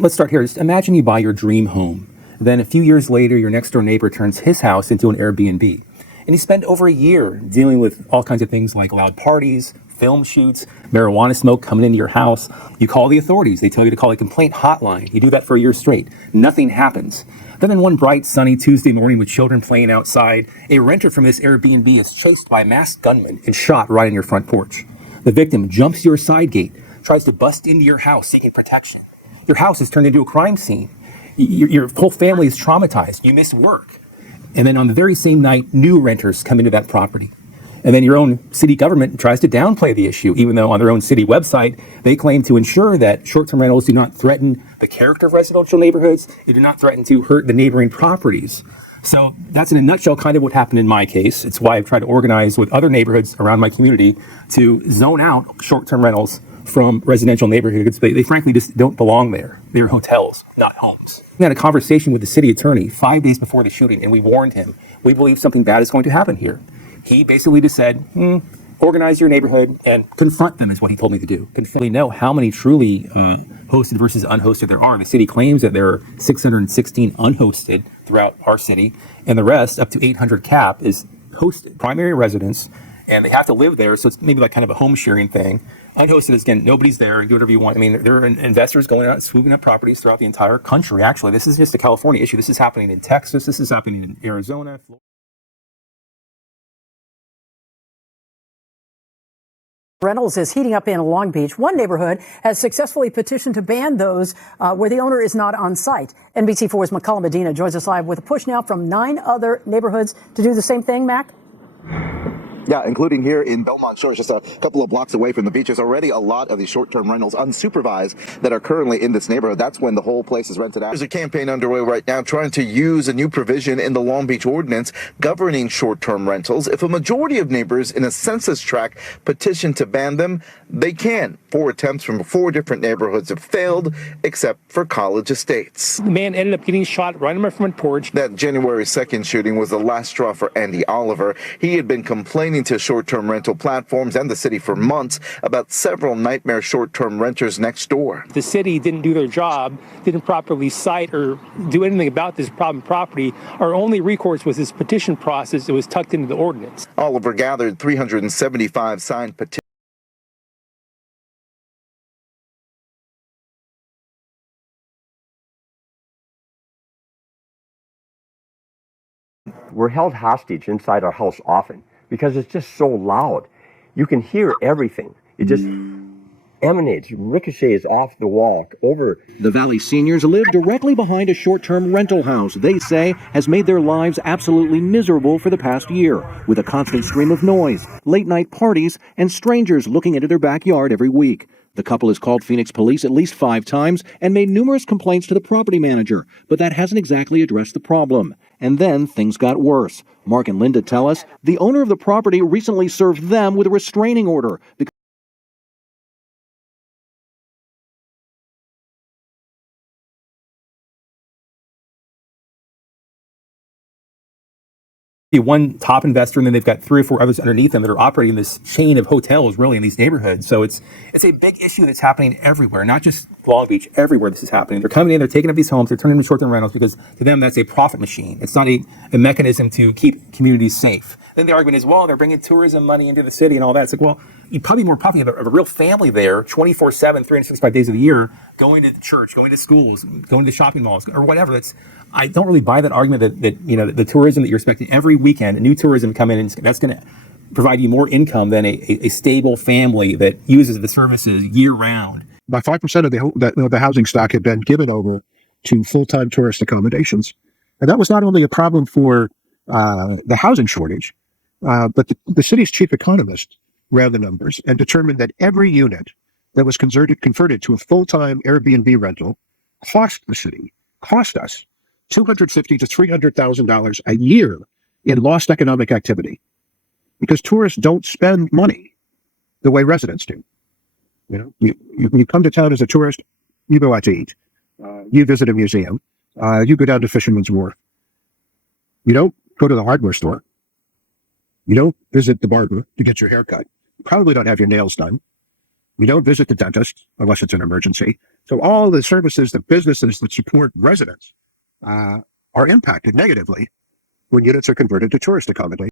let's start here. Just imagine you buy your dream home. Then a few years later, your next door neighbor turns his house into an Airbnb. And you spend over a year dealing with all kinds of things like loud parties, film shoots, marijuana smoke coming into your house. You call the authorities. They tell you to call a complaint hotline. You do that for a year straight. Nothing happens. Then on one bright, sunny Tuesday morning with children playing outside, a renter from this Airbnb is chased by a masked gunman and shot right on your front porch. The victim jumps your side gate, tries to bust into your house seeking protection. Your house is turned into a crime scene. Your whole family is traumatized. You miss work. And then on the very same night, new renters come into that property. And then your own city government tries to downplay the issue, even though on their own city website, they claim to ensure that short-term rentals do not threaten the character of residential neighborhoods. They do not threaten to hurt the neighboring properties. So that's in a nutshell kind of what happened in my case. It's why I've tried to organize with other neighborhoods around my community to zone out short-term rentals from residential neighborhoods. They frankly just don't belong there. They're hotels, not homes. We had a conversation with the city attorney 5 days before the shooting, and we warned him. We believe something bad is going to happen here. He basically just said, organize your neighborhood and confront them is what he told me to do. We know how many truly hosted versus unhosted there are. The city claims that there are 616 unhosted throughout our city, and the rest, up to 800 cap, is hosted, primary residence, and they have to live there, so it's maybe like kind of a home sharing thing. Unhosted is, again, nobody's there, do whatever you want. I mean, there are investors going out and swooping up properties throughout the entire country, actually. This is just a California issue. This is happening in Texas. This is happening in Arizona. Rentals is heating up in Long Beach. One neighborhood has successfully petitioned to ban those where the owner is not on site. NBC4's McCullough Medina joins us live with a push now from 9 other neighborhoods to do the same thing, Mac? Yeah, including here in Belmont Shores, just a couple of blocks away from the beach. There's already a lot of these short-term rentals, unsupervised, that are currently in this neighborhood. That's when the whole place is rented out. There's a campaign underway right now trying to use a new provision in the Long Beach ordinance governing short-term rentals. If a majority of neighbors in a census tract petition to ban them, they can. 4 attempts from 4 different neighborhoods have failed, except for College Estates. The man ended up getting shot right on my front porch. That January 2nd shooting was the last straw for Andy Oliver. He had been complaining to short-term rental platforms and the city for months about several nightmare short-term renters next door. The city didn't do their job, didn't properly cite or do anything about this problem property. Our only recourse was this petition process that was tucked into the ordinance. Oliver gathered 375 signed petitions. We're held hostage inside our house often because it's just so loud. You can hear everything. It just emanates, ricochets off the wall over. The Valley seniors live directly behind a short-term rental house they say has made their lives absolutely miserable for the past year, with a constant stream of noise, late-night parties, and strangers looking into their backyard every week. The couple has called Phoenix police at least 5 times and made numerous complaints to the property manager, but that hasn't exactly addressed the problem. And then things got worse. Mark and Linda tell us the owner of the property recently served them with a restraining order because one top investor, and then they've got 3 or 4 others underneath them that are operating this chain of hotels really in these neighborhoods. So it's a big issue that's happening everywhere, not just Long Beach, everywhere this is happening. They're coming in, they're taking up these homes, they're turning them into short-term rentals because to them that's a profit machine. It's not a mechanism to keep communities safe. Then the argument is, well, they're bringing tourism money into the city and all that. It's like, well, you'd probably be more profitable if you have a real family there 24/7, 365 days of the year, going to the church, going to schools, going to shopping malls, or whatever. I don't really buy that argument that the tourism that you're expecting every weekend, new tourism come in, and that's going to provide you more income than a stable family that uses the services year round. About 5% of the housing stock had been given over to full-time tourist accommodations. And that was not only a problem for the housing shortage, but the city's chief economist ran the numbers and determined that every unit that was converted to a full-time Airbnb rental cost us $250,000 to $300,000 a year in lost economic activity, because tourists don't spend money the way residents do. You come to town as a tourist, you go out to eat, you visit a museum, you go down to Fisherman's Wharf. You don't go to the hardware store. You don't visit the barber to get your hair cut. You probably don't have your nails done. We don't visit the dentist unless it's an emergency. So all the services, the businesses that support residents are impacted negatively when units are converted to tourist accommodation.